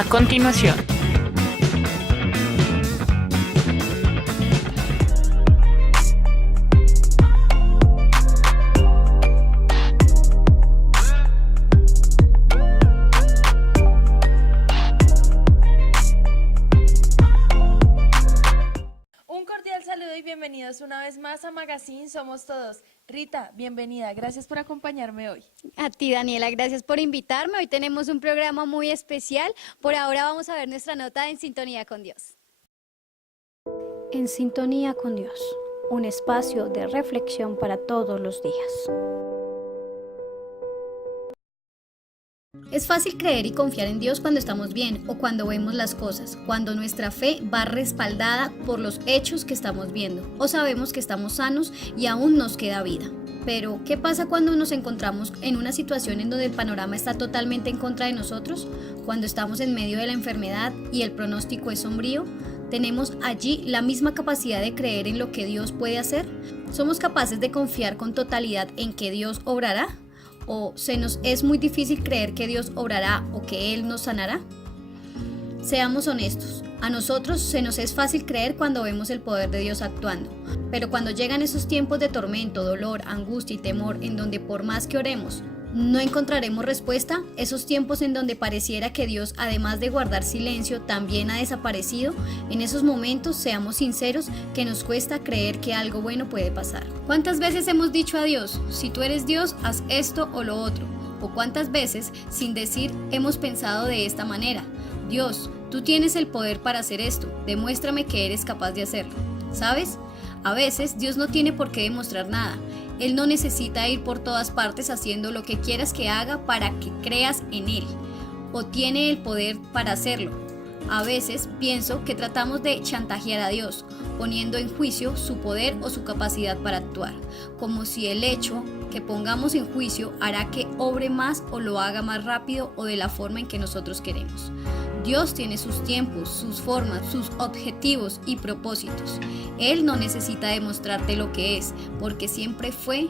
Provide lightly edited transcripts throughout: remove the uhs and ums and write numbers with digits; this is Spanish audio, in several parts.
A continuación. Un cordial saludo y bienvenidos una vez más a Magazine Somos Todos. Rita, bienvenida, gracias por acompañarme hoy. A ti, Daniela, gracias por invitarme. Hoy tenemos un programa muy especial. Por ahora vamos a ver nuestra nota En Sintonía con Dios. En Sintonía con Dios, un espacio de reflexión para todos los días. Es fácil creer y confiar en Dios cuando estamos bien o cuando vemos las cosas, cuando nuestra fe va respaldada por los hechos que estamos viendo o sabemos que estamos sanos y aún nos queda vida. Pero, ¿qué pasa cuando nos encontramos en una situación en donde el panorama está totalmente en contra de nosotros? Cuando estamos en medio de la enfermedad y el pronóstico es sombrío, ¿tenemos allí la misma capacidad de creer en lo que Dios puede hacer? ¿Somos capaces de confiar con totalidad en que Dios obrará? ¿O se nos es muy difícil creer que Dios obrará o que Él nos sanará? Seamos honestos, a nosotros se nos es fácil creer cuando vemos el poder de Dios actuando, pero cuando llegan esos tiempos de tormento, dolor, angustia y temor en donde por más que oremos, no encontraremos respuesta, esos tiempos en donde pareciera que Dios, además de guardar silencio, también ha desaparecido, en esos momentos, seamos sinceros, que nos cuesta creer que algo bueno puede pasar. ¿Cuántas veces hemos dicho a Dios, si tú eres Dios, haz esto o lo otro? ¿O cuántas veces, sin decir, hemos pensado de esta manera? Dios, tú tienes el poder para hacer esto, demuéstrame que eres capaz de hacerlo. ¿Sabes? A veces Dios no tiene por qué demostrar nada. Él no necesita ir por todas partes haciendo lo que quieras que haga para que creas en Él, o tiene el poder para hacerlo. A veces pienso que tratamos de chantajear a Dios, poniendo en juicio su poder o su capacidad para actuar, como si el hecho que pongamos en juicio hará que obre más o lo haga más rápido o de la forma en que nosotros queremos. Dios tiene sus tiempos, sus formas, sus objetivos y propósitos. Él no necesita demostrarte lo que es, porque siempre fue,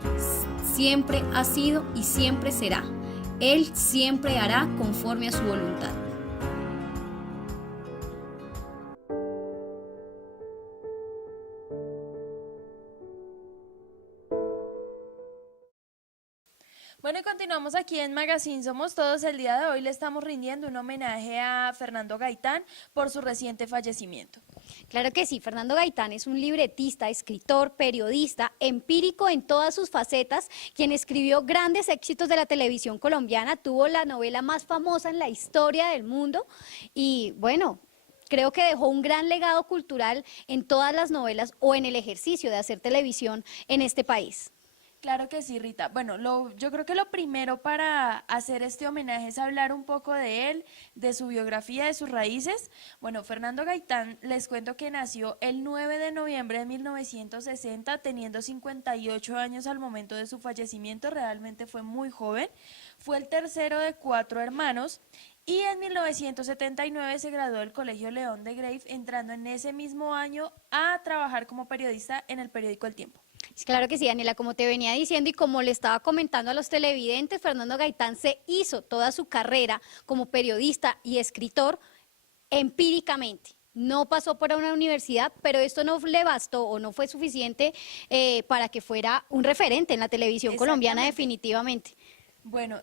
siempre ha sido y siempre será. Él siempre hará conforme a su voluntad. Bueno, y continuamos aquí en Magazine Somos Todos. El día de hoy le estamos rindiendo un homenaje a Fernando Gaitán por su reciente fallecimiento. Claro que sí, Fernando Gaitán es un libretista, escritor, periodista, empírico en todas sus facetas, quien escribió grandes éxitos de la televisión colombiana, tuvo la novela más famosa en la historia del mundo y bueno, creo que dejó un gran legado cultural en todas las novelas o en el ejercicio de hacer televisión en este país. Claro que sí, Rita. Bueno, yo creo que lo primero para hacer este homenaje es hablar un poco de él, de su biografía, de sus raíces. Bueno, Fernando Gaitán, les cuento que nació el 9 de noviembre de 1960, teniendo 58 años al momento de su fallecimiento, realmente fue muy joven. Fue el tercero de 4 hermanos y en 1979 se graduó del Colegio León de Grave, entrando en ese mismo año a trabajar como periodista en el periódico El Tiempo. Claro que sí, Daniela, como te venía diciendo y como le estaba comentando a los televidentes, Fernando Gaitán se hizo toda su carrera como periodista y escritor empíricamente. No pasó por una universidad, pero esto no le bastó o no fue suficiente para que fuera un referente en la televisión colombiana definitivamente. Bueno,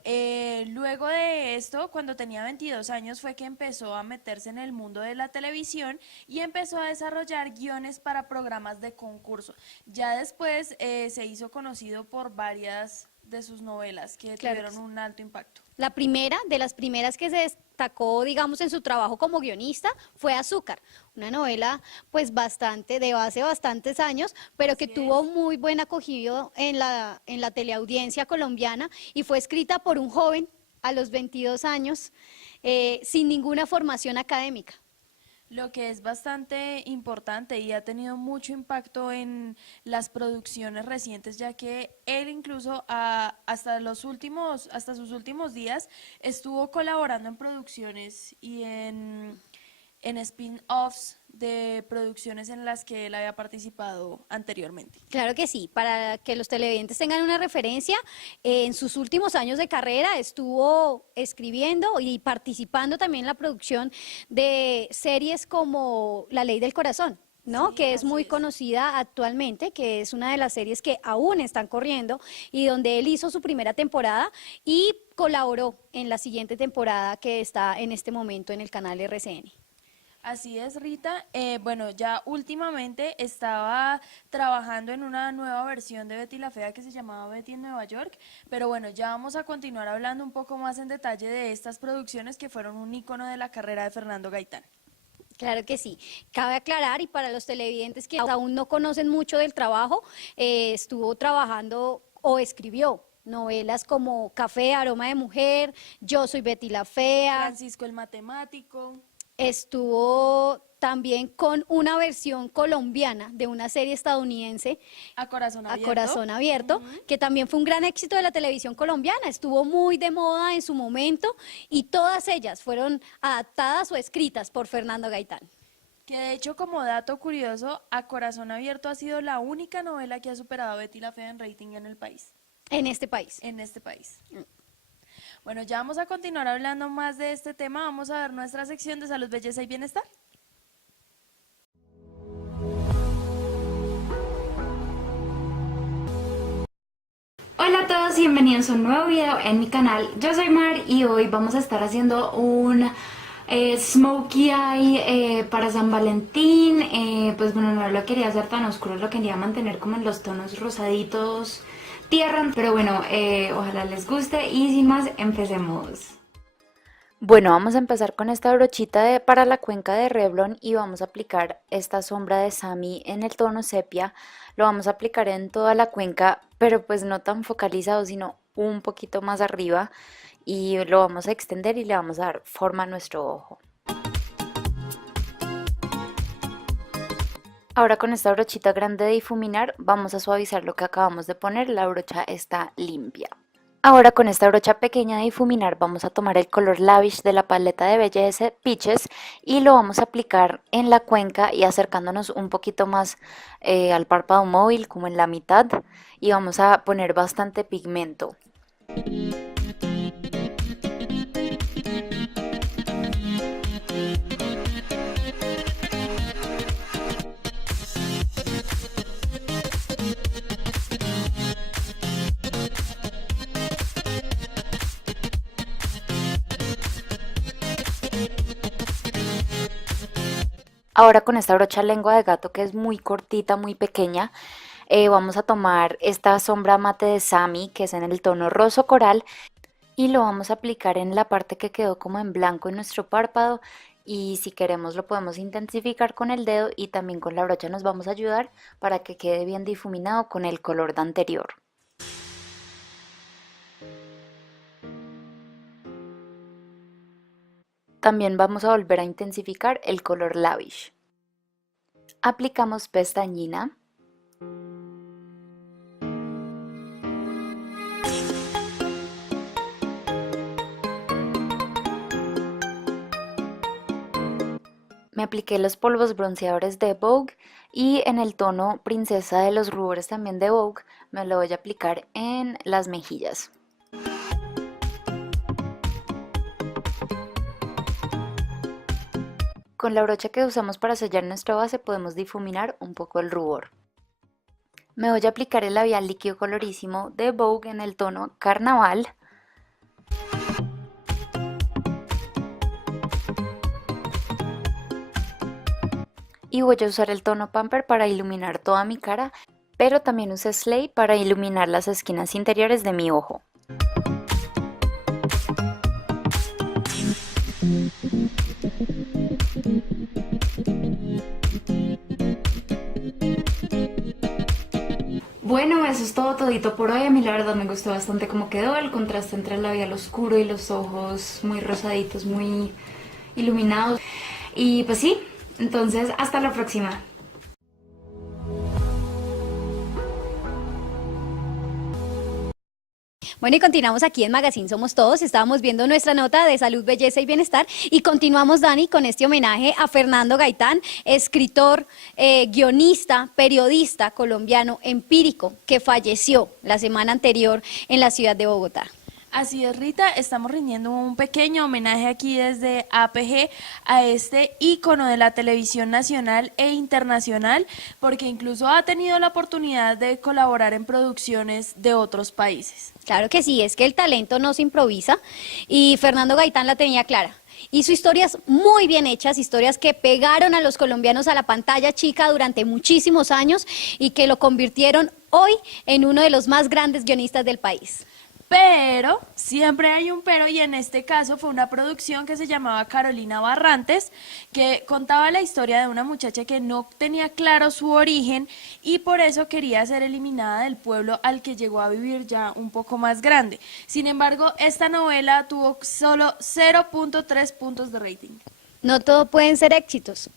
luego de esto, cuando tenía 22 años, fue que empezó a meterse en el mundo de la televisión y empezó a desarrollar guiones para programas de concurso. Ya después se hizo conocido por varias de sus novelas que tuvieron un alto impacto. La primera, de las primeras que se destacó, digamos, en su trabajo como guionista, fue Azúcar, una novela pues bastante, de hace bastantes años, pero que tuvo muy buen acogido en la teleaudiencia colombiana y fue escrita por un joven a los 22 años, sin ninguna formación académica. Lo que es bastante importante y ha tenido mucho impacto en las producciones recientes, ya que él incluso hasta sus últimos días estuvo colaborando en producciones y en spin-offs de producciones en las que él había participado anteriormente. Claro que sí, para que los televidentes tengan una referencia, en sus últimos años de carrera estuvo escribiendo y participando también en la producción de series como La Ley del Corazón, ¿no? Sí, Que es así muy es. conocida actualmente, que es una de las series que aún están corriendo y donde él hizo su primera temporada y colaboró en la siguiente temporada que está en este momento en el canal RCN. Así es, Rita. Bueno, ya últimamente estaba trabajando en una nueva versión de Betty la Fea que se llamaba Betty en Nueva York, pero bueno, ya vamos a continuar hablando un poco más en detalle de estas producciones que fueron un icono de la carrera de Fernando Gaitán. Claro que sí. Cabe aclarar, y para los televidentes que aún no conocen mucho del trabajo, estuvo trabajando o escribió novelas como Café, Aroma de Mujer, Yo soy Betty la Fea. Francisco el Matemático. Estuvo también con una versión colombiana de una serie estadounidense, A Corazón A Abierto. Corazón Abierto, que también fue un gran éxito de la televisión colombiana, estuvo muy de moda en su momento y todas ellas fueron adaptadas o escritas por Fernando Gaitán. Que de hecho, como dato curioso, A Corazón Abierto ha sido la única novela que ha superado a Betty la Fea en rating en el país, En este país. en este país. Bueno, ya vamos a continuar hablando más de este tema. Vamos a ver nuestra sección de salud, belleza y bienestar. Hola a todos y bienvenidos a un nuevo video en mi canal. Yo soy Mar y hoy vamos a estar haciendo un smokey eye para San Valentín. Pues bueno, no lo quería hacer tan oscuro, lo quería mantener como en los tonos rosaditos tierra. Pero bueno, ojalá les guste y sin más, empecemos. Bueno, vamos a empezar con esta brochita para la cuenca de Revlon y vamos a aplicar esta sombra de Sammy en el tono sepia. Lo vamos a aplicar en toda la cuenca, pero pues no tan focalizado, sino un poquito más arriba, y lo vamos a extender y le vamos a dar forma a nuestro ojo. Ahora con esta brochita grande de difuminar vamos a suavizar lo que acabamos de poner. La brocha está limpia. Ahora con esta brocha pequeña de difuminar vamos a tomar el color Lavish de la paleta de belleza Peaches y lo vamos a aplicar en la cuenca y acercándonos un poquito más al párpado móvil, como en la mitad, y vamos a poner bastante pigmento. Ahora con esta brocha lengua de gato, que es muy cortita, muy pequeña, vamos a tomar esta sombra mate de Sammy, que es en el tono rosa coral, y lo vamos a aplicar en la parte que quedó como en blanco en nuestro párpado, y si queremos lo podemos intensificar con el dedo y también con la brocha nos vamos a ayudar para que quede bien difuminado con el color de anterior. También vamos a volver a intensificar el color Lavish. Aplicamos pestañina. Me apliqué los polvos bronceadores de Vogue y en el tono princesa de los rubores también de Vogue me lo voy a aplicar en las mejillas. Con la brocha que usamos para sellar nuestra base podemos difuminar un poco el rubor. Me voy a aplicar el labial líquido colorísimo de Vogue en el tono Carnaval. Y voy a usar el tono Pamper para iluminar toda mi cara, pero también usé Slay para iluminar las esquinas interiores de mi ojo. Bueno, eso es todo todito por hoy. A mí la verdad me gustó bastante cómo quedó el contraste entre el labial oscuro y los ojos muy rosaditos, muy iluminados. Y pues sí, entonces hasta la próxima. Bueno, y continuamos aquí en Magazine Somos Todos. Estábamos viendo nuestra nota de salud, belleza y bienestar y continuamos, Dani, con este homenaje a Fernando Gaitán, escritor, guionista, periodista colombiano empírico que falleció la semana anterior en la ciudad de Bogotá. Así es, Rita, estamos rindiendo un pequeño homenaje aquí desde APG a este ícono de la televisión nacional e internacional, porque incluso ha tenido la oportunidad de colaborar en producciones de otros países. Claro que sí, es que el talento no se improvisa y Fernando Gaitán la tenía clara. Hizo historias muy bien hechas, historias que pegaron a los colombianos a la pantalla chica durante muchísimos años y que lo convirtieron hoy en uno de los más grandes guionistas del país. Pero, siempre hay un pero, y en este caso fue una producción que se llamaba Carolina Barrantes, que contaba la historia de una muchacha que no tenía claro su origen y por eso quería ser eliminada del pueblo al que llegó a vivir ya un poco más grande. Sin embargo, esta novela tuvo solo 0.3 puntos de rating. No todo pueden ser éxitos.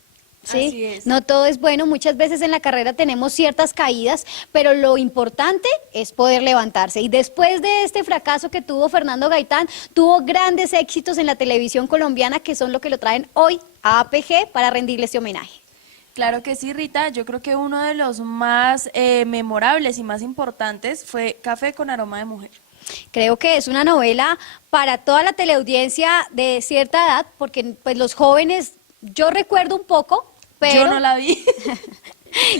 Así Sí, es. no todo es bueno, muchas veces en la carrera tenemos ciertas caídas, pero lo importante es poder levantarse. Y después de este fracaso que tuvo Fernando Gaitán, tuvo grandes éxitos en la televisión colombiana que son lo que lo traen hoy a APG para rendirle este homenaje. Claro que sí, Rita. Yo creo que uno de los más memorables y más importantes fue Café con aroma de mujer. Creo que es una novela para toda la teleaudiencia de cierta edad, porque pues los jóvenes, yo recuerdo un poco, pero... Yo no la vi.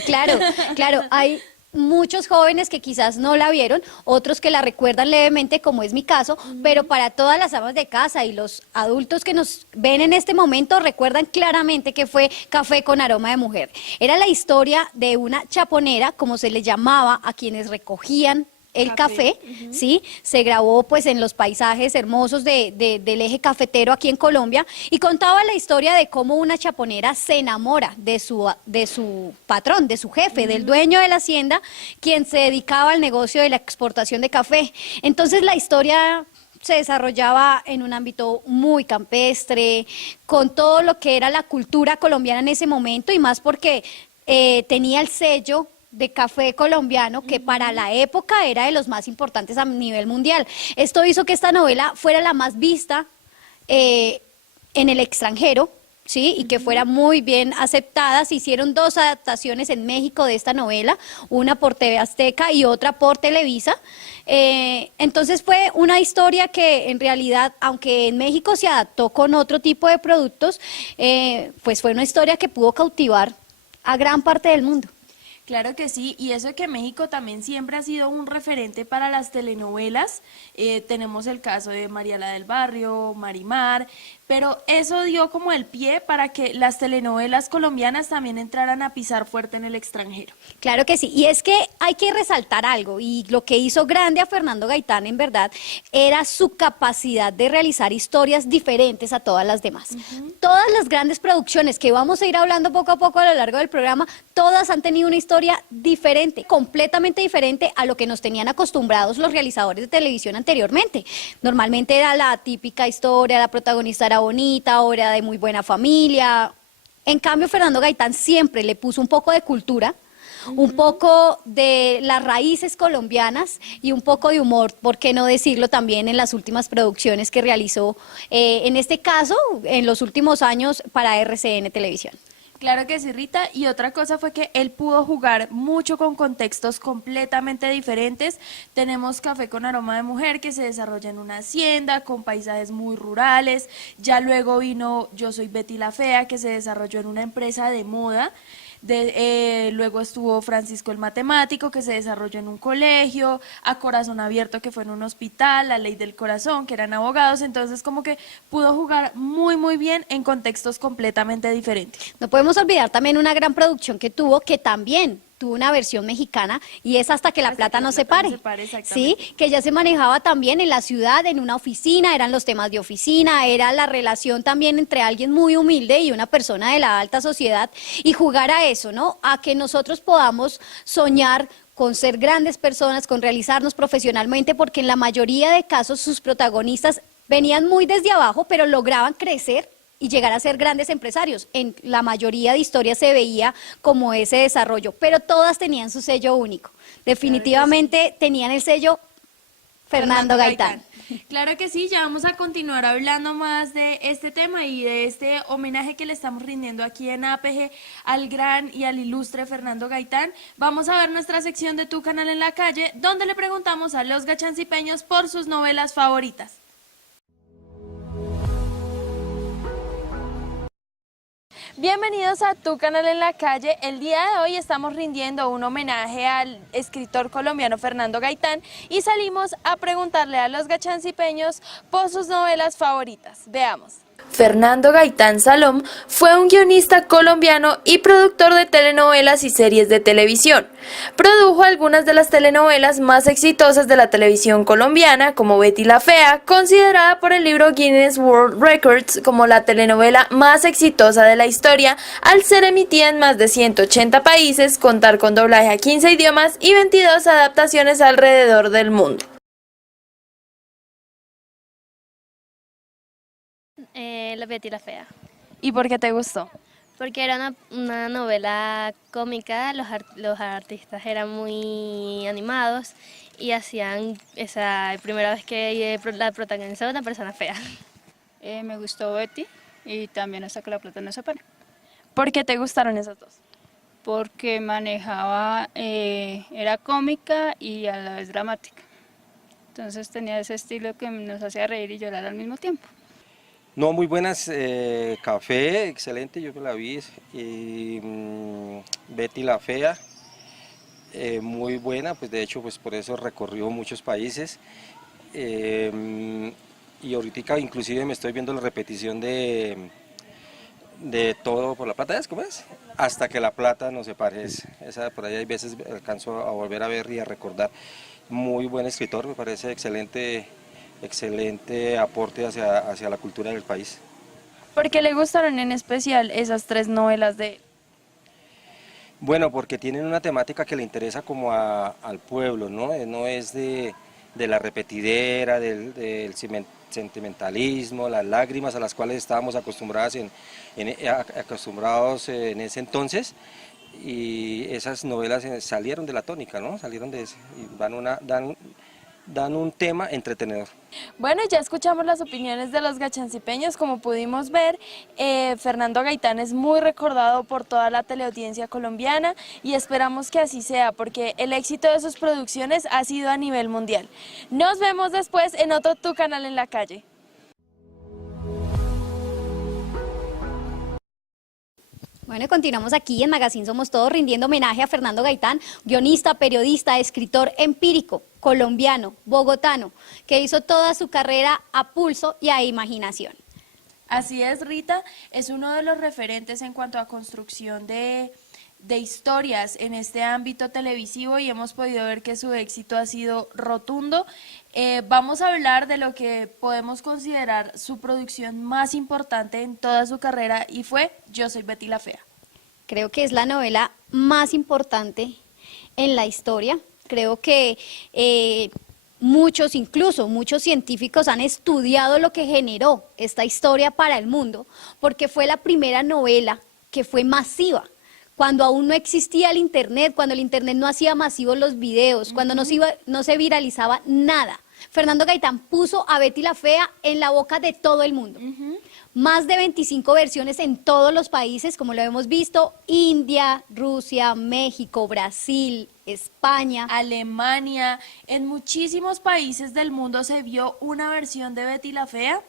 Claro, claro, hay muchos jóvenes que quizás no la vieron, otros que la recuerdan levemente, como es mi caso, pero para todas las amas de casa y los adultos que nos ven en este momento recuerdan claramente que fue Café con aroma de mujer. Era la historia de una chaponera, como se le llamaba a quienes recogían el café, ¿sí? Se grabó pues en los paisajes hermosos del eje cafetero aquí en Colombia y contaba la historia de cómo una chaponera se enamora de su patrón, de su jefe, del dueño de la hacienda, quien se dedicaba al negocio de la exportación de café. Entonces la historia se desarrollaba en un ámbito muy campestre, con todo lo que era la cultura colombiana en ese momento y más porque tenía el sello de café colombiano que para la época era de los más importantes a nivel mundial. Esto hizo que esta novela fuera la más vista en el extranjero, ¿sí? Y que fuera muy bien aceptada. Se hicieron 2 adaptaciones en México de esta novela, una por TV Azteca y otra por Televisa. Entonces fue una historia que en realidad, aunque en México se adaptó con otro tipo de productos, pues fue una historia que pudo cautivar a gran parte del mundo. Claro que sí, y eso que México también siempre ha sido un referente para las telenovelas. Tenemos el caso de Mariela del Barrio, Marimar, pero eso dio como el pie para que las telenovelas colombianas también entraran a pisar fuerte en el extranjero. Claro que sí, y es que hay que resaltar algo, y lo que hizo grande a Fernando Gaitán en verdad era su capacidad de realizar historias diferentes a todas las demás. Todas las grandes producciones que vamos a ir hablando poco a poco a lo largo del programa, todas han tenido una historia diferente, completamente diferente a lo que nos tenían acostumbrados los realizadores de televisión anteriormente. Normalmente era la típica historia, la protagonista era bonita, o era de muy buena familia. En cambio, Fernando Gaitán siempre le puso un poco de cultura, un poco de las raíces colombianas y un poco de humor, ¿por qué no decirlo también en las últimas producciones que realizó, en este caso, en los últimos años para RCN Televisión? Claro que sí, Rita, y otra cosa fue que él pudo jugar mucho con contextos completamente diferentes. Tenemos Café con aroma de mujer que se desarrolla en una hacienda con paisajes muy rurales. Ya luego vino Yo soy Betty la Fea que se desarrolló en una empresa de moda. Luego estuvo Francisco el Matemático, que se desarrolló en un colegio, A Corazón Abierto, que fue en un hospital, La Ley del Corazón, que eran abogados. Entonces como que pudo jugar muy bien en contextos completamente diferentes. No podemos olvidar también una gran producción que tuvo, que también tuvo una versión mexicana, y es Hasta que la plata no se pare, ¿sí? Que ya se manejaba también en la ciudad, en una oficina, eran los temas de oficina, era la relación también entre alguien muy humilde y una persona de la alta sociedad, y jugar a eso, ¿no? A que nosotros podamos soñar con ser grandes personas, con realizarnos profesionalmente, porque en la mayoría de casos sus protagonistas venían muy desde abajo, pero lograban crecer y llegar a ser grandes empresarios. En la mayoría de historias se veía como ese desarrollo, pero todas tenían su sello único. Definitivamente tenían el sello Fernando Gaitán. Claro que sí, ya vamos a continuar hablando más de este tema y de este homenaje que le estamos rindiendo aquí en APG al gran y al ilustre Fernando Gaitán. Vamos a ver nuestra sección de Tu Canal en la Calle, donde le preguntamos a los gachancipeños por sus novelas favoritas. Bienvenidos a Tu Canal en la Calle. El día de hoy estamos rindiendo un homenaje al escritor colombiano Fernando Gaitán y salimos a preguntarle a los gachancipeños por sus novelas favoritas. Veamos. Fernando Gaitán Salom fue un guionista colombiano y productor de telenovelas y series de televisión. Produjo algunas de las telenovelas más exitosas de la televisión colombiana, como Betty la Fea, considerada por el libro Guinness World Records como la telenovela más exitosa de la historia, al ser emitida en más de 180 países, contar con doblaje a 15 idiomas y 22 adaptaciones alrededor del mundo. La Betty la Fea, ¿Y por qué te gustó? porque era una novela cómica, los artistas eran muy animados y hacían esa primera vez que la protagonizaba una persona fea. Me gustó Betty y también Hasta que la plata no se separe, ¿Por qué te gustaron esas dos? porque manejaba, era cómica y a la vez dramática. Entonces tenía ese estilo que nos hacía reír y llorar al mismo tiempo. No, muy buenas, Café, excelente, yo me la vi, y Betty la Fea, muy buena, pues de hecho pues por eso recorrió muchos países, y ahorita inclusive me estoy viendo la repetición de Todo por la Plata, ¿es cómo es? Hasta que la plata no se pare, esa por ahí hay veces alcanzo a volver a ver y a recordar. Muy buen escritor, me parece excelente aporte hacia la cultura del país. ¿Por qué le gustaron en especial esas tres novelas de él? Bueno, porque tienen una temática que le interesa como al pueblo, ¿no? No es de la repetidera, del sentimentalismo, las lágrimas a las cuales estábamos acostumbrados en ese entonces, y esas novelas salieron de la tónica, ¿no? Salieron de y dan un tema entretenedor. Bueno, ya escuchamos las opiniones de los gachancipeños. Como pudimos ver, Fernando Gaitán es muy recordado por toda la teleaudiencia colombiana y esperamos que así sea, porque el éxito de sus producciones ha sido a nivel mundial. Nos vemos después en otro Tu Canal en la Calle. Bueno, y continuamos aquí en Magazine Somos Todos rindiendo homenaje a Fernando Gaitán, guionista, periodista, escritor empírico, colombiano, bogotano, que hizo toda su carrera a pulso y a imaginación. Así es, Rita, es uno de los referentes en cuanto a construcción de historias en este ámbito televisivo y hemos podido ver que su éxito ha sido rotundo. Vamos a hablar de lo que podemos considerar su producción más importante en toda su carrera y fue Yo soy Betty la Fea. Creo que es la novela más importante en la historia. Creo que muchos científicos han estudiado lo que generó esta historia para el mundo, porque fue la primera novela que fue masiva. Cuando aún no existía el Internet, cuando el Internet no hacía masivos los videos, cuando no se viralizaba nada. Fernando Gaitán puso a Betty la Fea en la boca de todo el mundo. Más de 25 versiones en todos los países, como lo hemos visto, India, Rusia, México, Brasil, España. Alemania, en muchísimos países del mundo se vio una versión de Betty la Fea.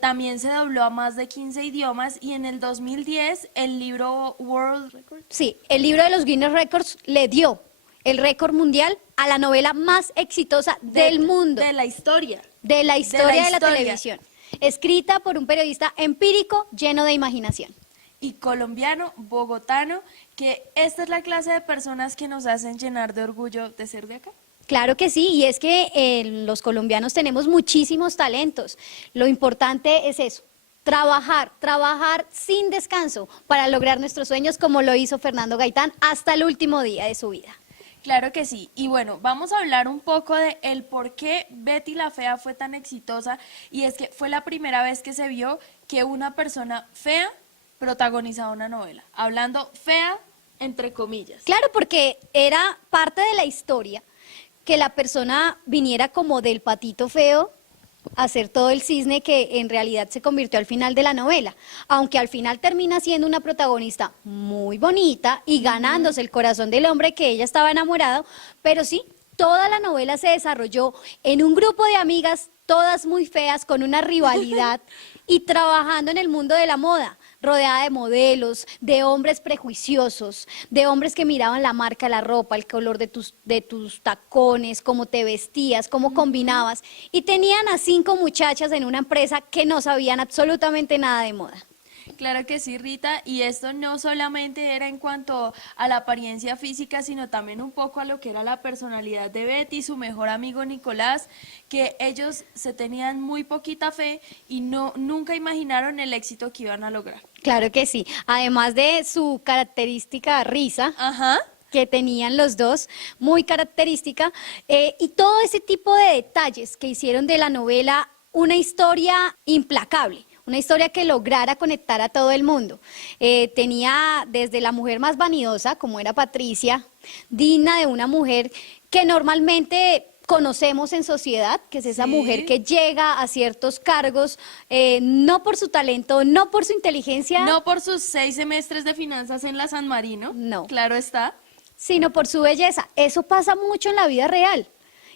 También se dobló a más de 15 idiomas y en el 2010 el libro World Records. Sí, el libro de los Guinness Records le dio el récord mundial a la novela más exitosa del mundo. De la historia. De la historia de la historia. televisión. Escrita por un periodista empírico lleno de imaginación. Y colombiano, bogotano, que esta es la clase de personas que nos hacen llenar de orgullo de ser de acá. Claro que sí, y es que los colombianos tenemos muchísimos talentos. Lo importante es eso, trabajar sin descanso para lograr nuestros sueños como lo hizo Fernando Gaitán hasta el último día de su vida. Claro que sí, y bueno, vamos a hablar un poco de el por qué Betty la Fea fue tan exitosa, y es que fue la primera vez que se vio que una persona fea protagonizaba una novela, hablando fea entre comillas. Claro, porque era parte de la historia que la persona viniera como del patito feo a hacer todo el cisne que en realidad se convirtió al final de la novela, aunque al final termina siendo una protagonista muy bonita y ganándose el corazón del hombre que ella estaba enamorado, pero sí, toda la novela se desarrolló en un grupo de amigas, todas muy feas, con una rivalidad y trabajando en el mundo de la moda, rodeada de modelos, de hombres prejuiciosos, de hombres que miraban la marca de la ropa, el color de tus tacones, cómo te vestías, cómo combinabas, y tenían a 5 muchachas en una empresa que no sabían absolutamente nada de moda. Claro que sí, Rita, y esto no solamente era en cuanto a la apariencia física, sino también un poco a lo que era la personalidad de Betty, su mejor amigo Nicolás, que ellos se tenían muy poquita fe y nunca imaginaron el éxito que iban a lograr. Claro que sí, además de su característica risa, Ajá. que tenían los dos, muy característica, y todo ese tipo de detalles que hicieron de la novela una historia implacable. Una historia que lograra conectar a todo el mundo. Tenía desde la mujer más vanidosa, como era Patricia, digna de una mujer que normalmente conocemos en sociedad, que es esa Sí. mujer que llega a ciertos cargos, no por su talento, no por su inteligencia, No por sus 6 semestres de finanzas en la San Marino, No. claro está. sino por su belleza. Eso pasa mucho en la vida real.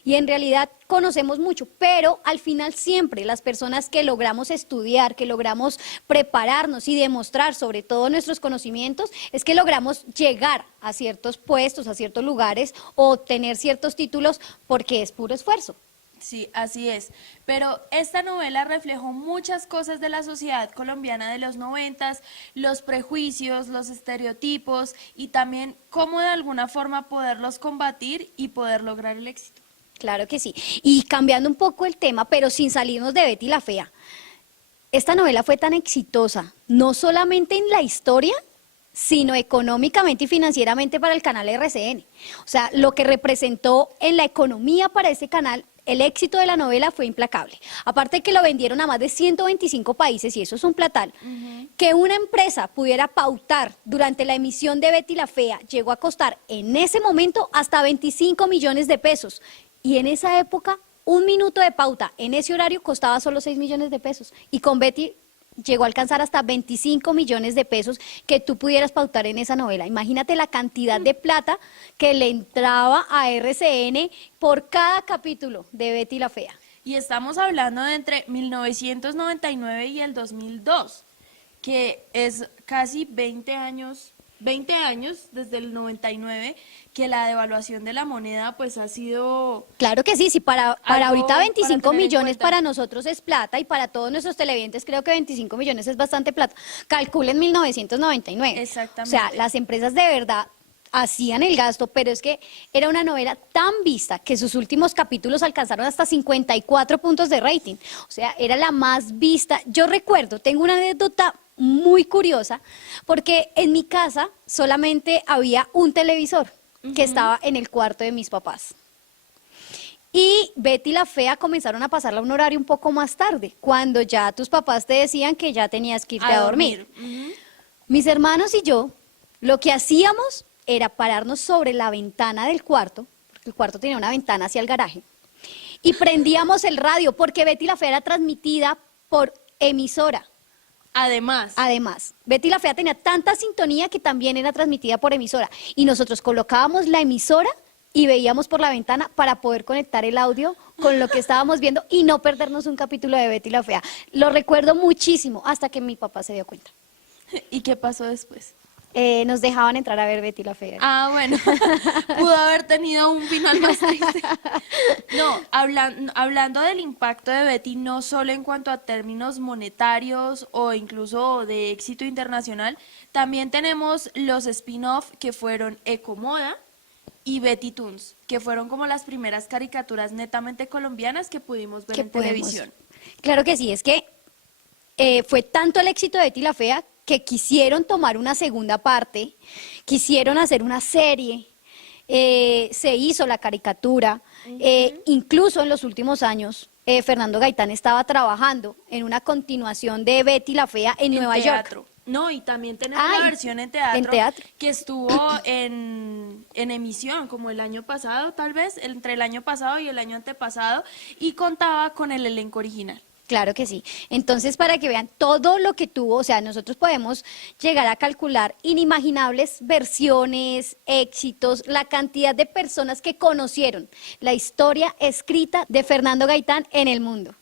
Y en realidad conocemos mucho, pero al final siempre las personas que logramos estudiar, que logramos prepararnos y demostrar sobre todo nuestros conocimientos, es que logramos llegar a ciertos puestos, a ciertos lugares o tener ciertos títulos porque es puro esfuerzo. Sí, así es. Pero esta novela reflejó muchas cosas de la sociedad colombiana de los 90, los prejuicios, los estereotipos y también cómo de alguna forma poderlos combatir y poder lograr el éxito. Claro que sí. Y cambiando un poco el tema, pero sin salirnos de Betty la Fea, esta novela fue tan exitosa, no solamente en la historia, sino económicamente y financieramente para el canal RCN. O sea, lo que representó en la economía para ese canal, el éxito de la novela fue implacable. Aparte de que lo vendieron a más de 125 países, y eso es un platal, que una empresa pudiera pautar durante la emisión de Betty la Fea llegó a costar en ese momento hasta 25 millones de pesos. Y en esa época, un minuto de pauta en ese horario costaba solo 6 millones de pesos. Y con Betty llegó a alcanzar hasta 25 millones de pesos que tú pudieras pautar en esa novela. Imagínate la cantidad de plata que le entraba a RCN por cada capítulo de Betty la Fea. Y estamos hablando de entre 1999 y el 2002, que es casi 20 años desde el 99, que la devaluación de la moneda pues ha sido... Claro que sí, sí, para Algo ahorita para 25 tener en millones cuenta. para nosotros es plata y para todos nuestros televidentes creo que 25 millones es bastante plata. Calculen 1999. Exactamente. O sea, las empresas de verdad hacían el gasto, pero es que era una novela tan vista que sus últimos capítulos alcanzaron hasta 54 puntos de rating. O sea, era la más vista. Yo recuerdo, tengo una anécdota muy curiosa, porque en mi casa solamente había un televisor que estaba en el cuarto de mis papás. Y Betty la Fea comenzaron a pasarla a un horario un poco más tarde, cuando ya tus papás te decían que ya tenías que irte a dormir. Ujú. Mis hermanos y yo, lo que hacíamos era pararnos sobre la ventana del cuarto, porque el cuarto tenía una ventana hacia el garaje, y prendíamos el radio, porque Betty la Fea era transmitida por emisora. Además, Betty la Fea tenía tanta sintonía que también era transmitida por emisora. Y nosotros colocábamos la emisora y veíamos por la ventana para poder conectar el audio con lo que estábamos viendo y no perdernos un capítulo de Betty la Fea. Lo recuerdo muchísimo hasta que mi papá se dio cuenta. ¿Y qué pasó después? Nos dejaban entrar a ver Betty la Fea. Ah, bueno, pudo haber tenido un final más triste. No, hablando del impacto de Betty, no solo en cuanto a términos monetarios o incluso de éxito internacional, también tenemos los spin-off que fueron Ecomoda y Betty Toons, que fueron como las primeras caricaturas netamente colombianas que pudimos ver en televisión. Claro que sí, es que fue tanto el éxito de Betty la Fea que quisieron tomar una segunda parte, quisieron hacer una serie, se hizo la caricatura, incluso en los últimos años Fernando Gaitán estaba trabajando en una continuación de Betty la Fea en Nueva teatro. York. No, y también tenemos Ah, la y versión en teatro, en teatro. que estuvo en emisión, como el año pasado, tal vez, entre el año pasado y el año antepasado, y contaba con el elenco original. Claro que sí. Entonces, para que vean todo lo que tuvo, o sea, nosotros podemos llegar a calcular inimaginables versiones, éxitos, la cantidad de personas que conocieron la historia escrita de Fernando Gaitán en el mundo.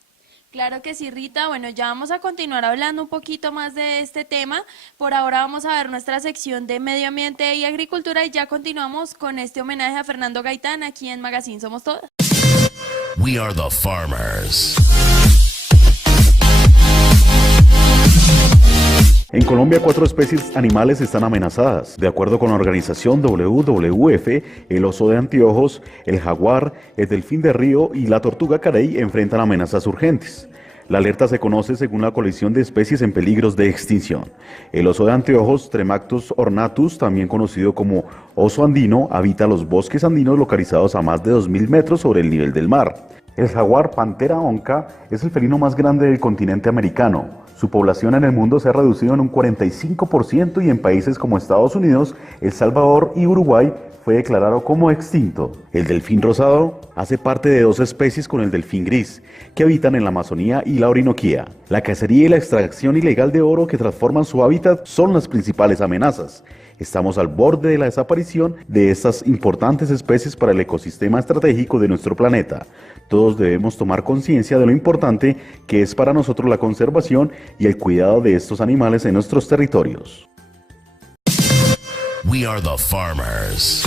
Claro que sí, Rita. Bueno, ya vamos a continuar hablando un poquito más de este tema. Por ahora vamos a ver nuestra sección de medio ambiente y agricultura y ya continuamos con este homenaje a Fernando Gaitán aquí en Magazine Somos Todas. We are the farmers. En Colombia, 4 especies animales están amenazadas. De acuerdo con la organización WWF, el oso de anteojos, el jaguar, el delfín de río y la tortuga carey enfrentan amenazas urgentes. La alerta se conoce según la coalición de especies en peligros de extinción. El oso de anteojos, Tremactus ornatus, también conocido como oso andino, habita los bosques andinos localizados a más de 2000 metros sobre el nivel del mar. El jaguar Panthera onca es el felino más grande del continente americano. Su población en el mundo se ha reducido en un 45% y en países como Estados Unidos, El Salvador y Uruguay fue declarado como extinto. El delfín rosado hace parte de 2 especies con el delfín gris, que habitan en la Amazonía y la Orinoquía. La cacería y la extracción ilegal de oro que transforman su hábitat son las principales amenazas. Estamos al borde de la desaparición de estas importantes especies para el ecosistema estratégico de nuestro planeta. Todos debemos tomar conciencia de lo importante que es para nosotros la conservación y el cuidado de estos animales en nuestros territorios. We are the farmers.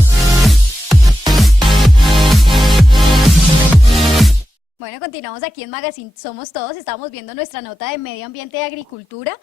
Bueno, continuamos aquí en Magazine Somos Todos, estamos viendo nuestra nota de medio ambiente y agricultura.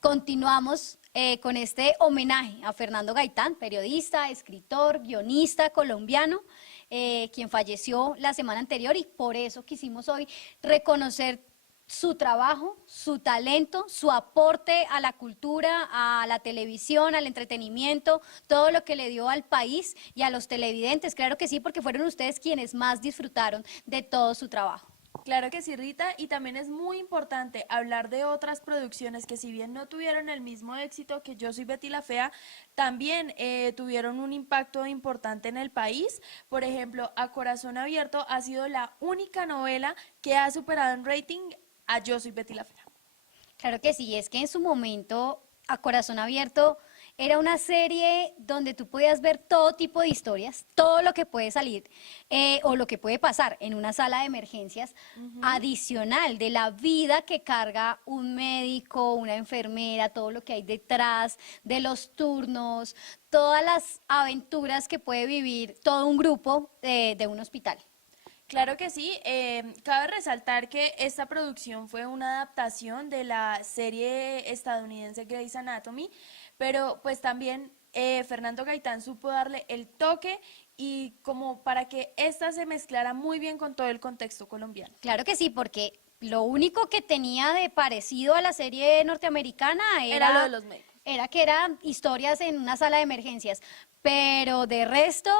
Continuamos con este homenaje a Fernando Gaitán, periodista, escritor, guionista colombiano, quien falleció la semana anterior y por eso quisimos hoy reconocer su trabajo, su talento, su aporte a la cultura, a la televisión, al entretenimiento, todo lo que le dio al país y a los televidentes. Claro que sí, porque fueron ustedes quienes más disfrutaron de todo su trabajo. Claro que sí, Rita, y también es muy importante hablar de otras producciones que si bien no tuvieron el mismo éxito que Yo soy Betty la Fea, también tuvieron un impacto importante en el país. Por ejemplo, A Corazón Abierto ha sido la única novela que ha superado en rating a Yo soy Betty la Fea. Claro que sí, es que en su momento A Corazón Abierto era una serie donde tú podías ver todo tipo de historias, todo lo que puede salir o lo que puede pasar en una sala de emergencias, adicional de la vida que carga un médico, una enfermera, todo lo que hay detrás, de los turnos, todas las aventuras que puede vivir todo un grupo de un hospital. Claro que sí, cabe resaltar que esta producción fue una adaptación de la serie estadounidense Grey's Anatomy, pero pues también Fernando Gaitán supo darle el toque y como para que esta se mezclara muy bien con todo el contexto colombiano. Claro que sí, porque lo único que tenía de parecido a la serie norteamericana Era lo de los médicos. Era que eran historias en una sala de emergencias, pero de resto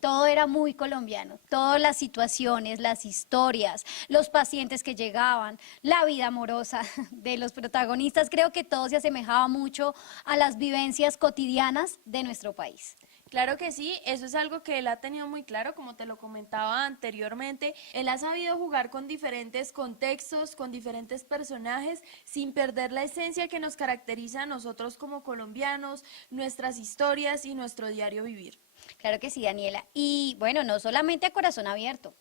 todo era muy colombiano, todas las situaciones, las historias, los pacientes que llegaban, la vida amorosa de los protagonistas, creo que todo se asemejaba mucho a las vivencias cotidianas de nuestro país. Claro que sí, eso es algo que él ha tenido muy claro, como te lo comentaba anteriormente. Él ha sabido jugar con diferentes contextos, con diferentes personajes, sin perder la esencia que nos caracteriza a nosotros como colombianos, nuestras historias y nuestro diario vivir. Claro que sí, Daniela. Y bueno, no solamente A Corazón Abierto.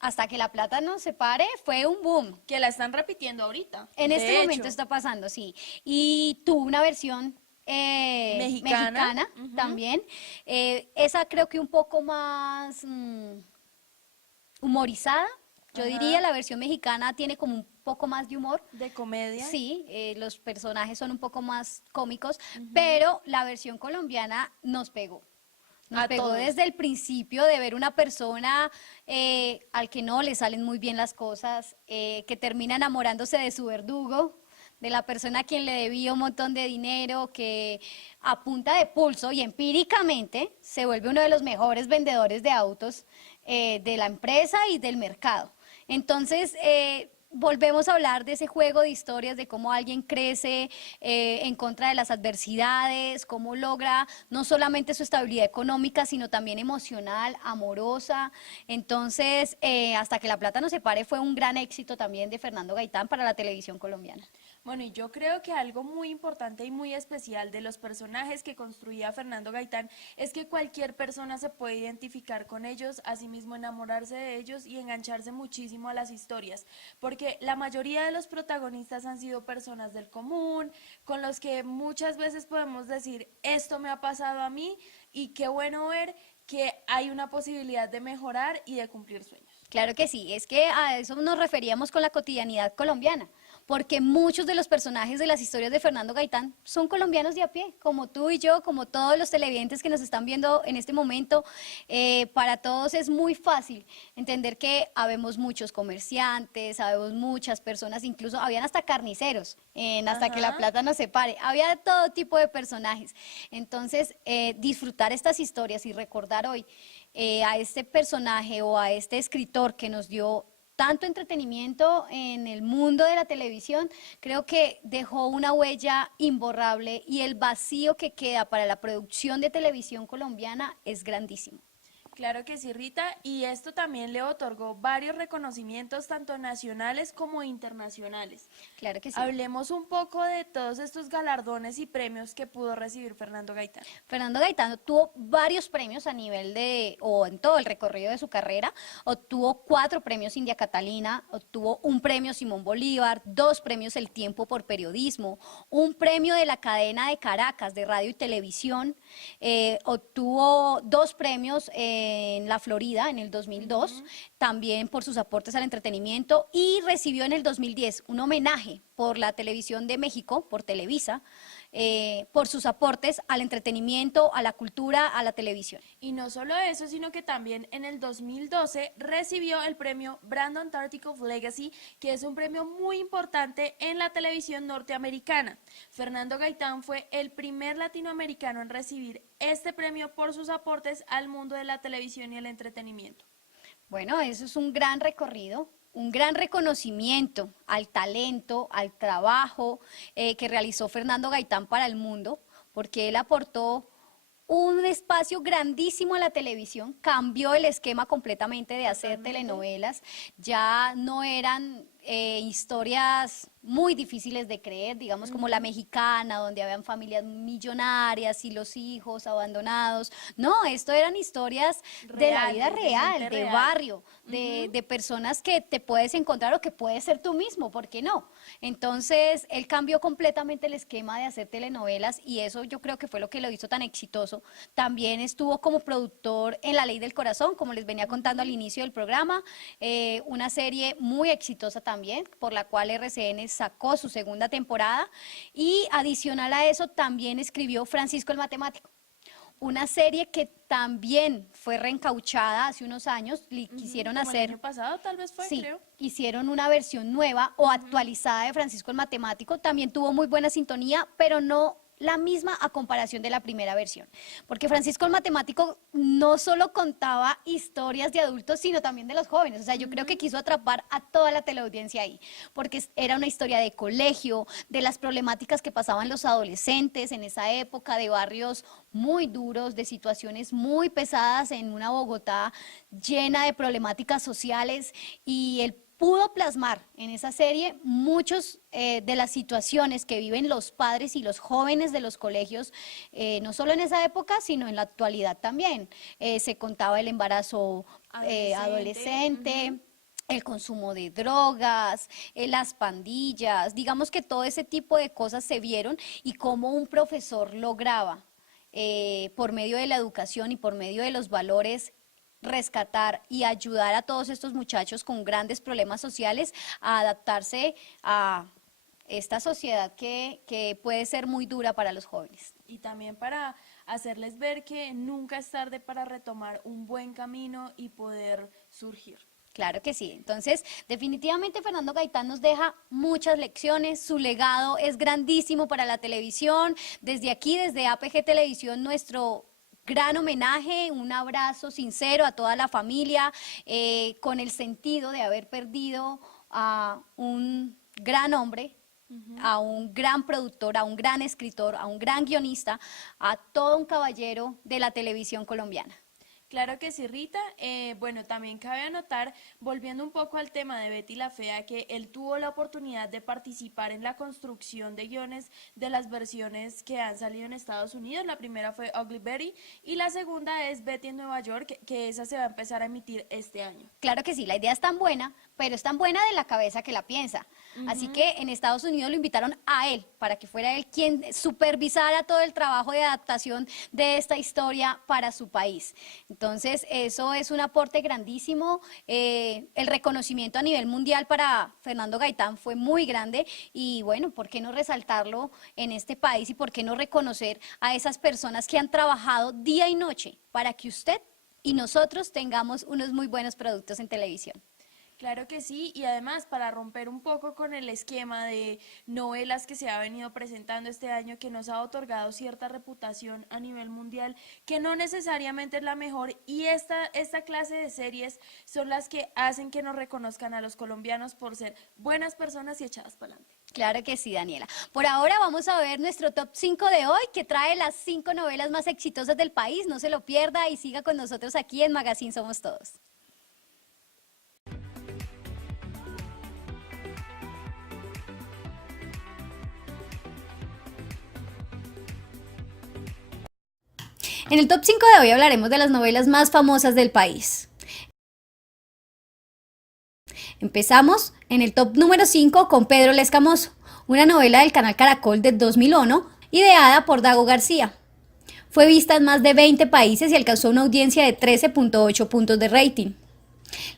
Hasta que la plata nos separe fue un boom. Que la están repitiendo ahorita. En este de momento hecho. está pasando, sí. Y tuvo una versión mexicana también. Esa creo que un poco más humorizada. Yo diría la versión mexicana tiene como un poco más de humor. De comedia. Sí, los personajes son un poco más cómicos, pero la versión colombiana nos pegó. Nos pegó todos. desde el principio de ver una persona al que no le salen muy bien las cosas, que termina enamorándose de su verdugo, de la persona a quien le debía un montón de dinero, que a punta de pulso y empíricamente se vuelve uno de los mejores vendedores de autos de la empresa y del mercado. Entonces, volvemos a hablar de ese juego de historias, de cómo alguien crece en contra de las adversidades, cómo logra no solamente su estabilidad económica, sino también emocional, amorosa. Entonces, Hasta que la plata nos separe fue un gran éxito también de Fernando Gaitán para la televisión colombiana. Bueno, y yo creo que algo muy importante y muy especial de los personajes que construía Fernando Gaitán es que cualquier persona se puede identificar con ellos, asimismo enamorarse de ellos y engancharse muchísimo a las historias, porque la mayoría de los protagonistas han sido personas del común, con los que muchas veces podemos decir, esto me ha pasado a mí, y qué bueno ver que hay una posibilidad de mejorar y de cumplir sueños. Claro que sí, es que a eso nos referíamos con la cotidianidad colombiana, porque muchos de los personajes de las historias de Fernando Gaitán son colombianos de a pie, como tú y yo, como todos los televidentes que nos están viendo en este momento. Para todos es muy fácil entender que habemos muchos comerciantes, habemos muchas personas, incluso habían hasta carniceros, Hasta que la plata nos separe, había todo tipo de personajes. Entonces, disfrutar estas historias y recordar hoy a este personaje o a este escritor que nos dio tanto entretenimiento en el mundo de la televisión, creo que dejó una huella imborrable y el vacío que queda para la producción de televisión colombiana es grandísimo. Claro que sí, Rita, y esto también le otorgó varios reconocimientos, tanto nacionales como internacionales. Claro que sí. Hablemos un poco de todos estos galardones y premios que pudo recibir Fernando Gaitán. Fernando Gaitán tuvo varios premios a nivel o en todo el recorrido de su carrera. Obtuvo 4 premios India Catalina, obtuvo un premio Simón Bolívar, 2 premios El Tiempo por periodismo, un premio de la cadena de Caracas de radio y televisión, obtuvo 2 premios en la Florida en el 2002, también por sus aportes al entretenimiento, y recibió en el 2010 un homenaje por la televisión de México, por Televisa, por sus aportes al entretenimiento, a la cultura, a la televisión. Y no solo eso, sino que también en el 2012 recibió el premio Brandon Tartikoff Legacy, que es un premio muy importante en la televisión norteamericana. Fernando Gaitán fue el primer latinoamericano en recibir este premio por sus aportes al mundo de la televisión y el entretenimiento. Bueno, eso es un gran recorrido, un gran reconocimiento al talento, al trabajo que realizó Fernando Gaitán para el mundo, porque él aportó un espacio grandísimo a la televisión, cambió el esquema completamente de hacer telenovelas, ya no eran historias muy difíciles de creer, digamos como La Mexicana, donde habían familias millonarias y los hijos abandonados. No, esto eran historias de la vida real, de barrio, de personas que te puedes encontrar o que puedes ser tú mismo, ¿por qué no? Entonces, él cambió completamente el esquema de hacer telenovelas y eso yo creo que fue lo que lo hizo tan exitoso. También estuvo como productor en La Ley del Corazón, como les venía contando al inicio del programa, una serie muy exitosa también, por la cual RCN sacó su segunda temporada, y adicional a eso también escribió Francisco el Matemático, una serie que también fue reencauchada hace unos años, quisieron como hacer… el año pasado tal vez fue, sí, creo. hicieron una versión nueva o actualizada de Francisco el Matemático, también tuvo muy buena sintonía, pero no la misma a comparación de la primera versión, porque Francisco el Matemático no solo contaba historias de adultos, sino también de los jóvenes. O sea, yo creo que quiso atrapar a toda la teleaudiencia ahí, porque era una historia de colegio, de las problemáticas que pasaban los adolescentes en esa época, de barrios muy duros, de situaciones muy pesadas en una Bogotá llena de problemáticas sociales, y el pudo plasmar en esa serie muchos de las situaciones que viven los padres y los jóvenes de los colegios, no solo en esa época, sino en la actualidad también. Se contaba el embarazo adolescente, el consumo de drogas, las pandillas, digamos que todo ese tipo de cosas se vieron, y cómo un profesor lograba, por medio de la educación y por medio de los valores, rescatar y ayudar a todos estos muchachos con grandes problemas sociales a adaptarse a esta sociedad que puede ser muy dura para los jóvenes. Y también para hacerles ver que nunca es tarde para retomar un buen camino y poder surgir. Claro que sí. Entonces, definitivamente Fernando Gaitán nos deja muchas lecciones, su legado es grandísimo para la televisión. Desde aquí, desde APG Televisión, nuestro gran homenaje, un abrazo sincero a toda la familia, con el sentido de haber perdido a un gran hombre, a un gran productor, a un gran escritor, a un gran guionista, a todo un caballero de la televisión colombiana. Claro que sí, Rita. Bueno, también cabe anotar, volviendo un poco al tema de Betty la Fea, que él tuvo la oportunidad de participar en la construcción de guiones de las versiones que han salido en Estados Unidos. La primera fue Ugly Betty y la segunda es Betty en Nueva York, que esa se va a empezar a emitir este año. Claro que sí, la idea es tan buena, pero es tan buena de la cabeza que la piensa. Así que en Estados Unidos lo invitaron a él, para que fuera él quien supervisara todo el trabajo de adaptación de esta historia para su país. Entonces, eso es un aporte grandísimo. El reconocimiento a nivel mundial para Fernando Gaitán fue muy grande y bueno, ¿por qué no resaltarlo en este país y por qué no reconocer a esas personas que han trabajado día y noche para que usted y nosotros tengamos unos muy buenos productos en televisión? Claro que sí, y además para romper un poco con el esquema de novelas que se ha venido presentando este año, que nos ha otorgado cierta reputación a nivel mundial, que no necesariamente es la mejor, y esta clase de series son las que hacen que nos reconozcan a los colombianos por ser buenas personas y echadas para adelante. Claro que sí, Daniela. Por ahora vamos a ver nuestro top 5 de hoy, que trae las 5 novelas más exitosas del país. No se lo pierda y siga con nosotros aquí en Magazine Somos Todos. En el top 5 de hoy hablaremos de las novelas más famosas del país. Empezamos en el top número 5 con Pedro el Escamoso, una novela del canal Caracol de 2001, ideada por Dago García. Fue vista en más de 20 países y alcanzó una audiencia de 13.8 puntos de rating.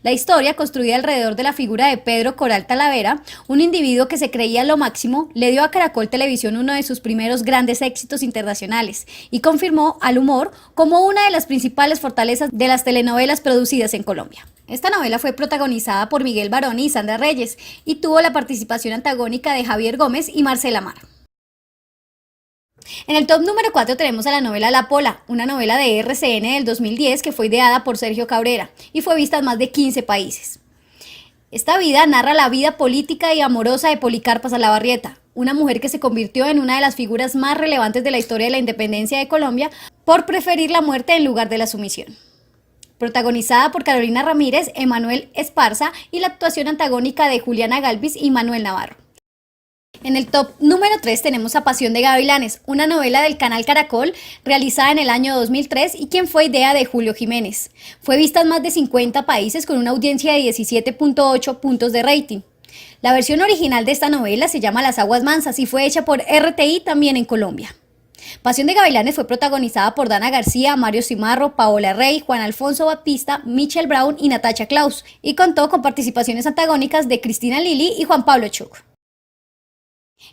La historia, construida alrededor de la figura de Pedro Coral Talavera, un individuo que se creía lo máximo, le dio a Caracol Televisión uno de sus primeros grandes éxitos internacionales y confirmó al humor como una de las principales fortalezas de las telenovelas producidas en Colombia. Esta novela fue protagonizada por Miguel Baroni y Sandra Reyes y tuvo la participación antagónica de Javier Gómez y Marcela Mar. En el top número 4 tenemos a la novela La Pola, una novela de RCN del 2010 que fue ideada por Sergio Cabrera y fue vista en más de 15 países. Esta vida narra la vida política y amorosa de Policarpa Salabarrieta, una mujer que se convirtió en una de las figuras más relevantes de la historia de la independencia de Colombia por preferir la muerte en lugar de la sumisión. Protagonizada por Carolina Ramírez, Emanuel Esparza y la actuación antagónica de Juliana Galvis y Manuel Navarro. En el top número 3 tenemos a Pasión de Gavilanes, una novela del canal Caracol realizada en el año 2003 y quien fue idea de Julio Jiménez. Fue vista en más de 50 países con una audiencia de 17.8 puntos de rating. La versión original de esta novela se llama Las Aguas Mansas y fue hecha por RTI también en Colombia. Pasión de Gavilanes fue protagonizada por Dana García, Mario Cimarro, Paola Rey, Juan Alfonso Baptista, Michelle Brown y Natacha Klaus, y contó con participaciones antagónicas de Cristina Lili y Juan Pablo Chuc.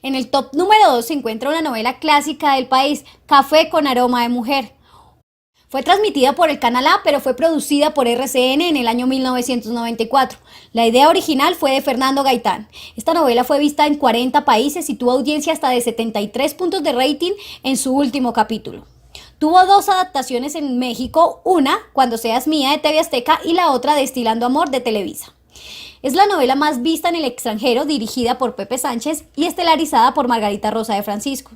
En el top número 2 se encuentra una novela clásica del país, Café con aroma de mujer. Fue transmitida por el Canal A, pero fue producida por RCN en el año 1994. La idea original fue de Fernando Gaitán. Esta novela fue vista en 40 países y tuvo audiencia hasta de 73 puntos de rating en su último capítulo. Tuvo 2 adaptaciones en México, una, Cuando seas mía, de TV Azteca, y la otra, Destilando amor, de Televisa. Es la novela más vista en el extranjero, dirigida por Pepe Sánchez y estelarizada por Margarita Rosa de Francisco.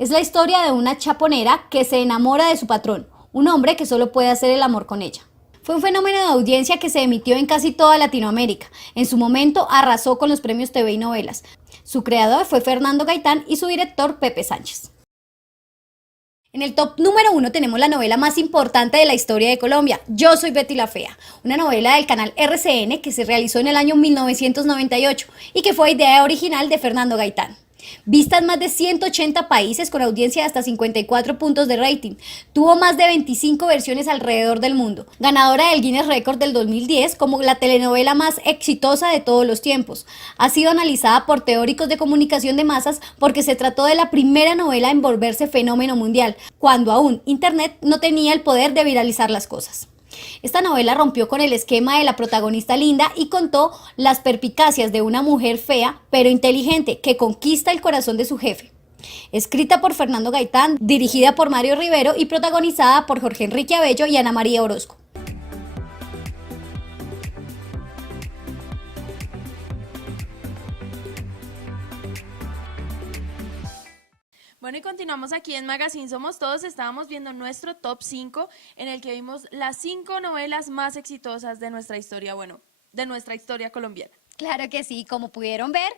Es la historia de una chaponera que se enamora de su patrón, un hombre que solo puede hacer el amor con ella. Fue un fenómeno de audiencia que se emitió en casi toda Latinoamérica. En su momento arrasó con los premios TV y novelas. Su creador fue Fernando Gaitán y su director Pepe Sánchez. En el top número 1 tenemos la novela más importante de la historia de Colombia, Yo soy Betty la Fea, una novela del canal RCN que se realizó en el año 1998 y que fue idea original de Fernando Gaitán. Vista en más de 180 países con audiencia de hasta 54 puntos de rating. Tuvo más de 25 versiones alrededor del mundo. Ganadora del Guinness Record del 2010 como la telenovela más exitosa de todos los tiempos. Ha sido analizada por teóricos de comunicación de masas porque se trató de la primera novela en volverse fenómeno mundial, cuando aún Internet no tenía el poder de viralizar las cosas. Esta novela rompió con el esquema de la protagonista linda y contó las perspicacias de una mujer fea pero inteligente que conquista el corazón de su jefe. Escrita por Fernando Gaitán, dirigida por Mario Rivero y protagonizada por Jorge Enrique Abello y Ana María Orozco. Bueno, y continuamos aquí en Magazine Somos Todos. Estábamos viendo nuestro top 5 en el que vimos las 5 novelas más exitosas de nuestra historia, bueno, de nuestra historia colombiana. Claro que sí, como pudieron ver,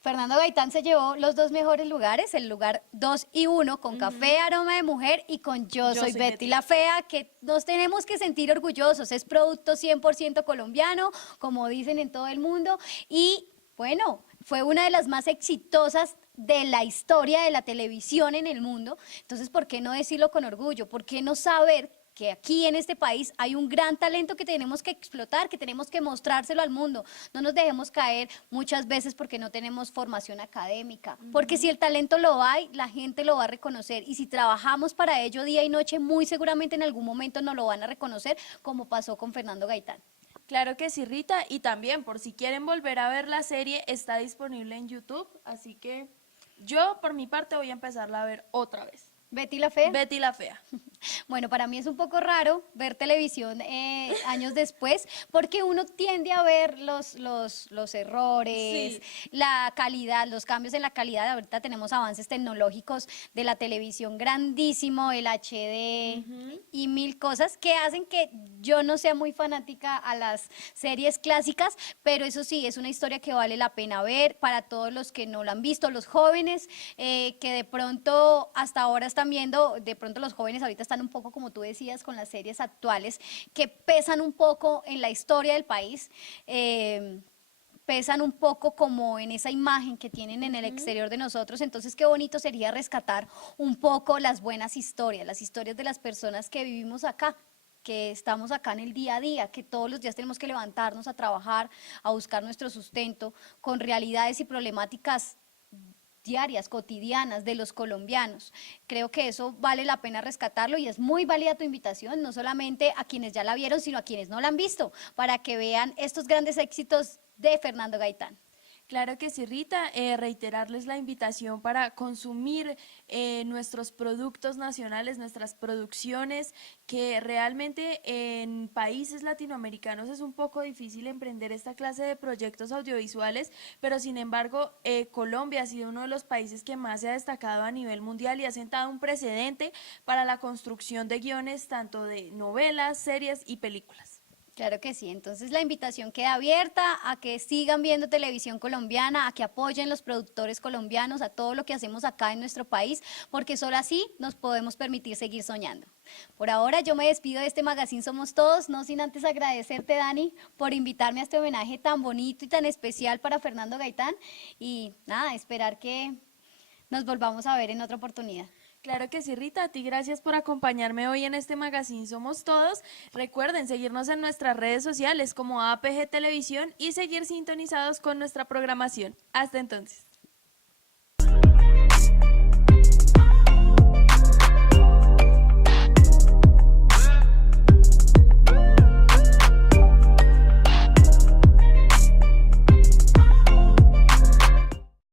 Fernando Gaitán se llevó los 2 mejores lugares, el lugar 2 y 1 con Café, Aroma de Mujer y con Yo soy Betty la Fea, que nos tenemos que sentir orgullosos, es producto 100% colombiano, como dicen en todo el mundo, y bueno, fue una de las más exitosas de la historia de la televisión en el mundo, entonces ¿por qué no decirlo con orgullo? ¿Por qué no saber que aquí en este país hay un gran talento que tenemos que explotar, que tenemos que mostrárselo al mundo? No nos dejemos caer muchas veces porque no tenemos formación académica, porque si el talento lo hay, la gente lo va a reconocer, y si trabajamos para ello día y noche, muy seguramente en algún momento nos lo van a reconocer, como pasó con Fernando Gaitán. Claro que sí, Rita, y también por si quieren volver a ver la serie, está disponible en YouTube, así que yo por mi parte voy a empezarla a ver otra vez. ¿Betty la Fea? Betty la Fea. Bueno, para mí es un poco raro ver televisión años después, porque uno tiende a ver los errores, la calidad, los cambios en la calidad. Ahorita tenemos avances tecnológicos de la televisión grandísimo, el HD y mil cosas que hacen que yo no sea muy fanática a las series clásicas, pero eso sí, es una historia que vale la pena ver para todos los que no la han visto, los jóvenes que de pronto hasta ahora están viendo, de pronto los jóvenes ahorita están un poco, como tú decías, con las series actuales que pesan un poco en la historia del país, pesan un poco como en esa imagen que tienen en el exterior de nosotros. Entonces qué bonito sería rescatar un poco las buenas historias, las historias de las personas que vivimos acá, que estamos acá en el día a día, que todos los días tenemos que levantarnos a trabajar, a buscar nuestro sustento, con realidades y problemáticas diarias, cotidianas de los colombianos. Creo que eso vale la pena rescatarlo, y es muy válida tu invitación, no solamente a quienes ya la vieron, sino a quienes no la han visto, para que vean estos grandes éxitos de Fernando Gaitán. Claro que sí, Rita, reiterarles la invitación para consumir nuestros productos nacionales, nuestras producciones, que realmente en países latinoamericanos es un poco difícil emprender esta clase de proyectos audiovisuales, pero sin embargo Colombia ha sido uno de los países que más se ha destacado a nivel mundial y ha sentado un precedente para la construcción de guiones tanto de novelas, series y películas. Claro que sí, entonces la invitación queda abierta a que sigan viendo televisión colombiana, a que apoyen los productores colombianos, a todo lo que hacemos acá en nuestro país, porque solo así nos podemos permitir seguir soñando. Por ahora yo me despido de este Magazine Somos Todos, no sin antes agradecerte, Dani, por invitarme a este homenaje tan bonito y tan especial para Fernando Gaitán, y nada, esperar que nos volvamos a ver en otra oportunidad. Claro que sí, Rita, a ti gracias por acompañarme hoy en este Magazine Somos Todos. Recuerden seguirnos en nuestras redes sociales como APG Televisión y seguir sintonizados con nuestra programación. Hasta entonces.